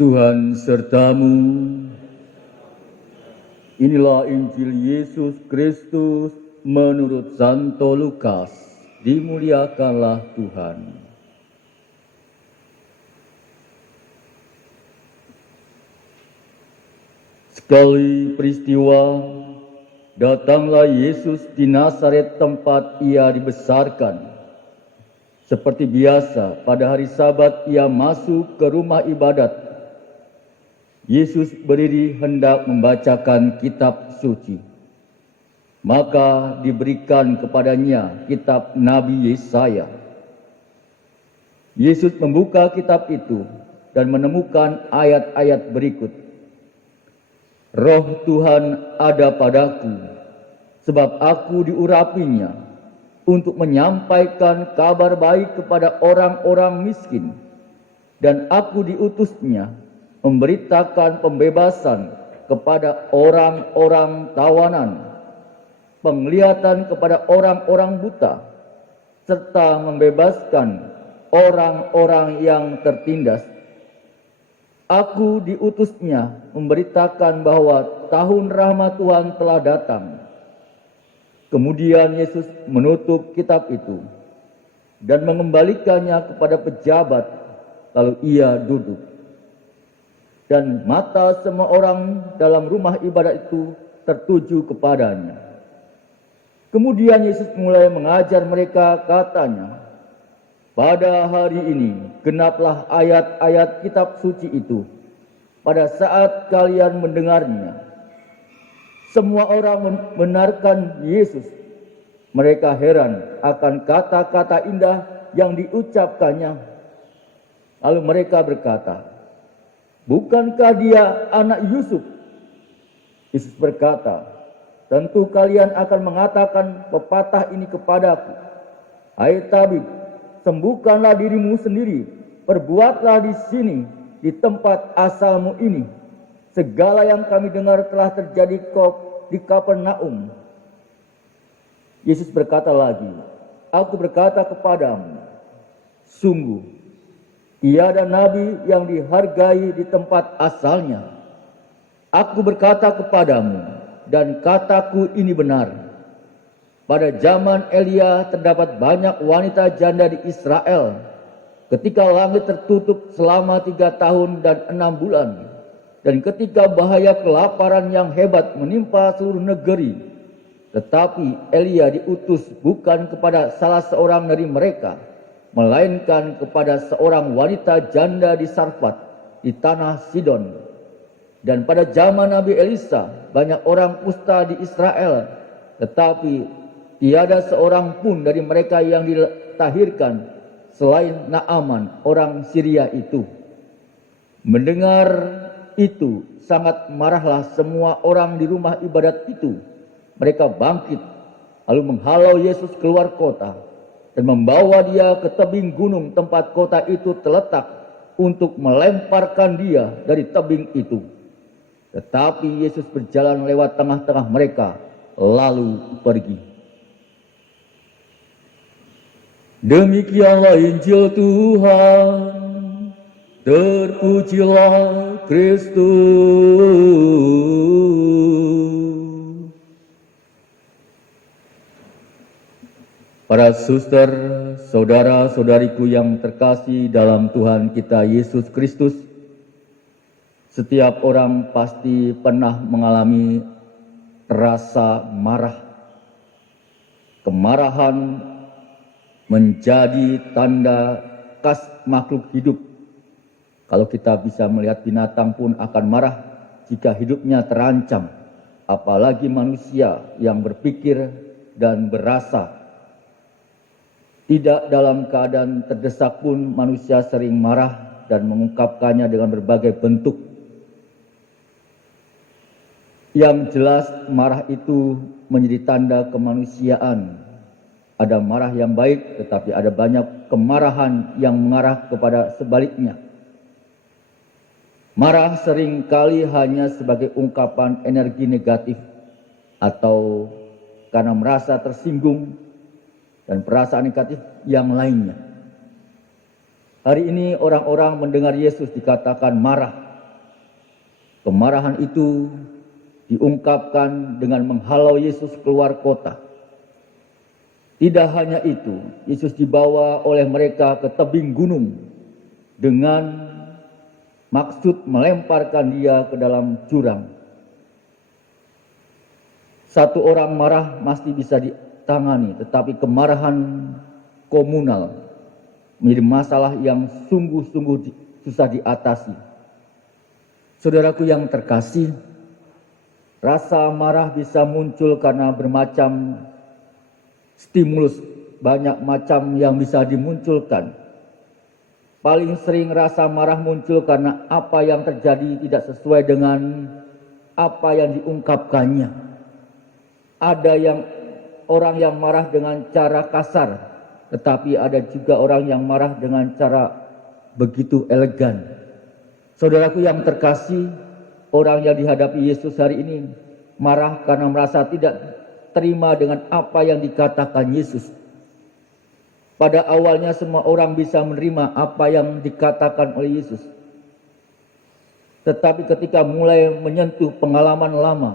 Tuhan sertamu. Inilah Injil Yesus Kristus menurut Santo Lukas. Dimuliakanlah Tuhan. Sekali peristiwa, datanglah Yesus di Nazaret tempat ia dibesarkan. Seperti biasa, pada hari Sabat ia masuk ke rumah ibadat. Yesus berdiri hendak membacakan kitab suci. Maka diberikan kepadanya kitab Nabi Yesaya. Yesus membuka kitab itu dan menemukan ayat-ayat berikut. Roh Tuhan ada padaku, sebab aku diurapinya untuk menyampaikan kabar baik kepada orang-orang miskin, dan aku diutusnya memberitakan pembebasan kepada orang-orang tawanan, penglihatan kepada orang-orang buta, serta membebaskan orang-orang yang tertindas. Aku diutusnya memberitakan bahwa tahun rahmat Tuhan telah datang. Kemudian Yesus menutup kitab itu dan mengembalikannya kepada pejabat, lalu ia duduk. Dan mata semua orang dalam rumah ibadat itu tertuju kepadanya. Kemudian Yesus mulai mengajar mereka, katanya, "Pada hari ini genaplah ayat-ayat kitab suci itu pada saat kalian mendengarnya." Semua orang membenarkan Yesus. Mereka heran akan kata-kata indah yang diucapkannya. Lalu mereka berkata, "Bukankah dia anak Yusuf?" Yesus berkata, "Tentu kalian akan mengatakan pepatah ini kepadaku, 'Hai tabib, sembuhkanlah dirimu sendiri, perbuatlah di sini, di tempat asalmu ini. Segala yang kami dengar telah terjadi di Kapernaum.'" Yesus berkata lagi, "Aku berkata kepadamu, sungguh, tiada nabi yang dihargai di tempat asalnya. Aku berkata kepadamu, dan kataku ini benar. Pada zaman Elia terdapat banyak wanita janda di Israel, ketika langit tertutup selama 3 tahun dan 6 bulan, dan ketika bahaya kelaparan yang hebat menimpa seluruh negeri. Tetapi Elia diutus bukan kepada salah seorang dari mereka, melainkan kepada seorang wanita janda di Sarfat, di tanah Sidon. Dan pada zaman Nabi Elisa, banyak orang kusta di Israel, tetapi tiada seorang pun dari mereka yang ditahirkan selain Naaman, orang Syria itu." Mendengar itu, sangat marahlah semua orang di rumah ibadat itu. Mereka bangkit, lalu menghalau Yesus keluar kota, dan membawa dia ke tebing gunung tempat kota itu terletak, untuk melemparkan dia dari tebing itu. Tetapi Yesus berjalan lewat tengah-tengah mereka, lalu pergi. Demikianlah Injil Tuhan. Terpujilah Kristus. Para suster, saudara-saudariku yang terkasih dalam Tuhan kita Yesus Kristus, setiap orang pasti pernah mengalami rasa marah. Kemarahan menjadi tanda khas makhluk hidup. Kalau kita bisa melihat binatang pun akan marah jika hidupnya terancam, apalagi manusia yang berpikir dan berasa. Tidak dalam keadaan terdesak pun manusia sering marah dan mengungkapkannya dengan berbagai bentuk. Yang jelas marah itu menjadi tanda kemanusiaan. Ada marah yang baik, tetapi ada banyak kemarahan yang mengarah kepada sebaliknya. Marah seringkali hanya sebagai ungkapan energi negatif atau karena merasa tersinggung dan perasaan negatif yang lainnya. Hari ini orang-orang mendengar Yesus dikatakan marah, Kemarahan itu diungkapkan dengan menghalau Yesus keluar kota. Tidak hanya itu, Yesus dibawa oleh mereka ke tebing gunung dengan maksud melemparkan dia ke dalam jurang. Satu orang marah masih bisa ditangani, tetapi kemarahan komunal menjadi masalah yang sungguh-sungguh susah diatasi. Saudaraku yang terkasih, rasa marah bisa muncul karena bermacam stimulus, banyak macam yang bisa dimunculkan. Paling sering rasa marah muncul karena apa yang terjadi tidak sesuai dengan apa yang diungkapkannya. Ada orang yang marah dengan cara kasar, tetapi ada juga orang yang marah dengan cara begitu elegan. Saudaraku yang terkasih, orang yang dihadapi Yesus hari ini marah karena merasa tidak terima dengan apa yang dikatakan Yesus. Pada awalnya semua orang bisa menerima apa yang dikatakan oleh Yesus. Tetapi ketika mulai menyentuh pengalaman lama,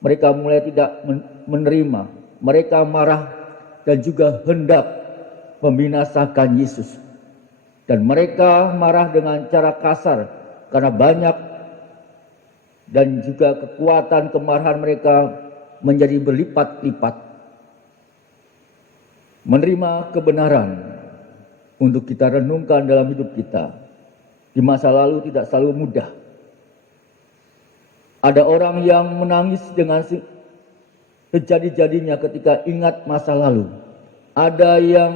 mereka mulai tidak menerima. Mereka marah dan juga hendak membinasakan Yesus. Dan mereka marah dengan cara kasar karena banyak dan juga kekuatan kemarahan mereka menjadi berlipat-lipat. Menerima kebenaran untuk kita renungkan dalam hidup kita di masa lalu tidak selalu mudah. Ada orang yang menangis dengan sejadi-jadinya ketika ingat masa lalu. Ada yang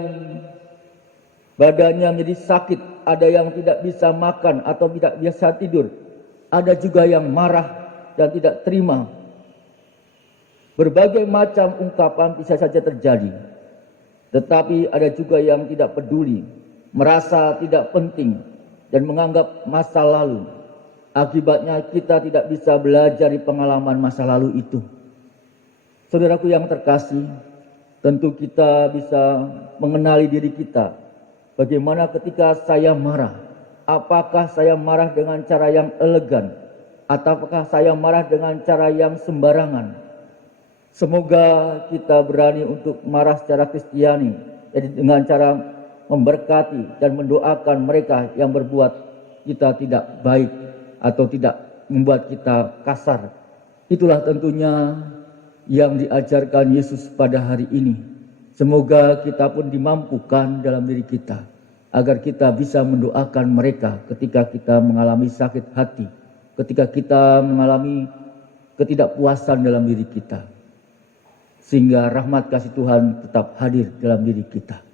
badannya menjadi sakit, ada yang tidak bisa makan atau tidak bisa tidur. Ada juga yang marah dan tidak terima. Berbagai macam ungkapan bisa saja terjadi. Tetapi ada juga yang tidak peduli, merasa tidak penting dan menganggap masa lalu. Akibatnya kita tidak bisa belajar dari pengalaman masa lalu itu. Saudaraku yang terkasih, tentu kita bisa mengenali diri kita. Bagaimana ketika saya marah? Apakah saya marah dengan cara yang elegan? Ataukah saya marah dengan cara yang sembarangan? Semoga kita berani untuk marah secara Kristiani, jadi dengan cara memberkati dan mendoakan mereka yang berbuat kita tidak baik atau tidak membuat kita kasar. Itulah tentunya yang diajarkan Yesus pada hari ini. Semoga kita pun dimampukan dalam diri kita, agar kita bisa mendoakan mereka ketika kita mengalami sakit hati, ketika kita mengalami ketidakpuasan dalam diri kita. Sehingga rahmat kasih Tuhan tetap hadir dalam diri kita.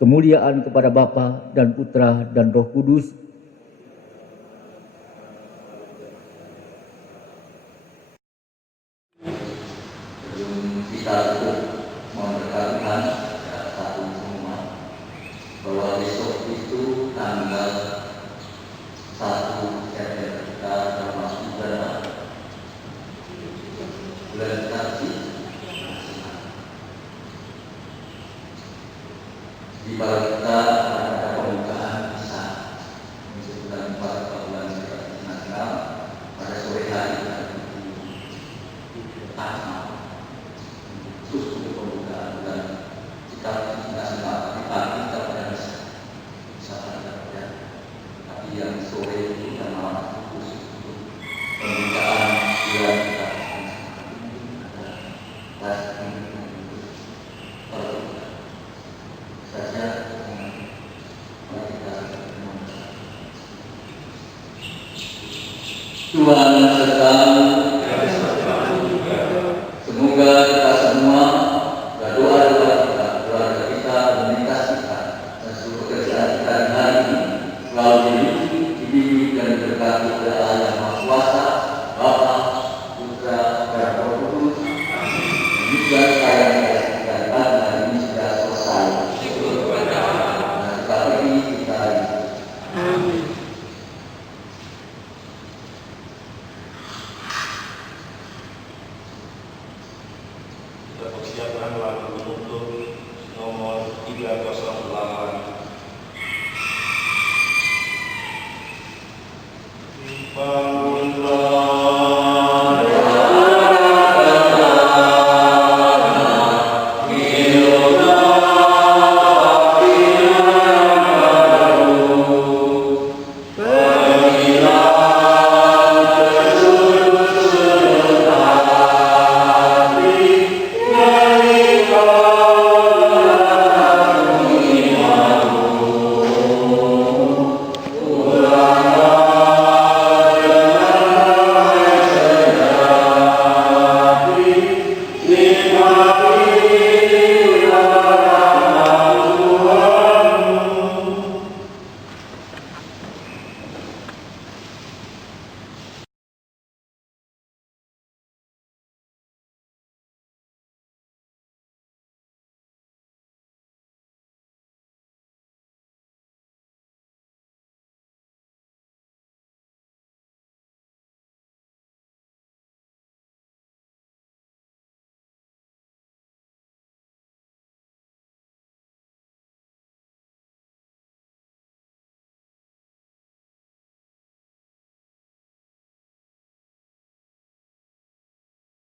Kemuliaan kepada Bapa dan Putra dan Roh Kudus. Kita memberkatkan satu rumah bahwa besok itu tanggal 1 September kita termasuk bulan kasih. Di bawah kita ada pembukaan misa untuk bulan 4 bulan nasional pada sore hari khusus untuk pembukaan bulan kita nasional. Di pagi kita pada misa pada tapi yang sore itu dan malam khusus untuk pembukaan bulan kita. Tuhan sertamu. Semoga kita semua berdoa-doa kita, keluarga kita, komunitas kita, dan seluruh pekerjaan kita hari ini selalu dibimbing dan diberkati oleh Allah yang Maha Kuasa, Bapa, Putra, dan Roh Kudus. Juga sekarang kita hari ini sudah selesai. Dan kita pergi kita hari. Amin. Persiapan lagu penutup nomor 308.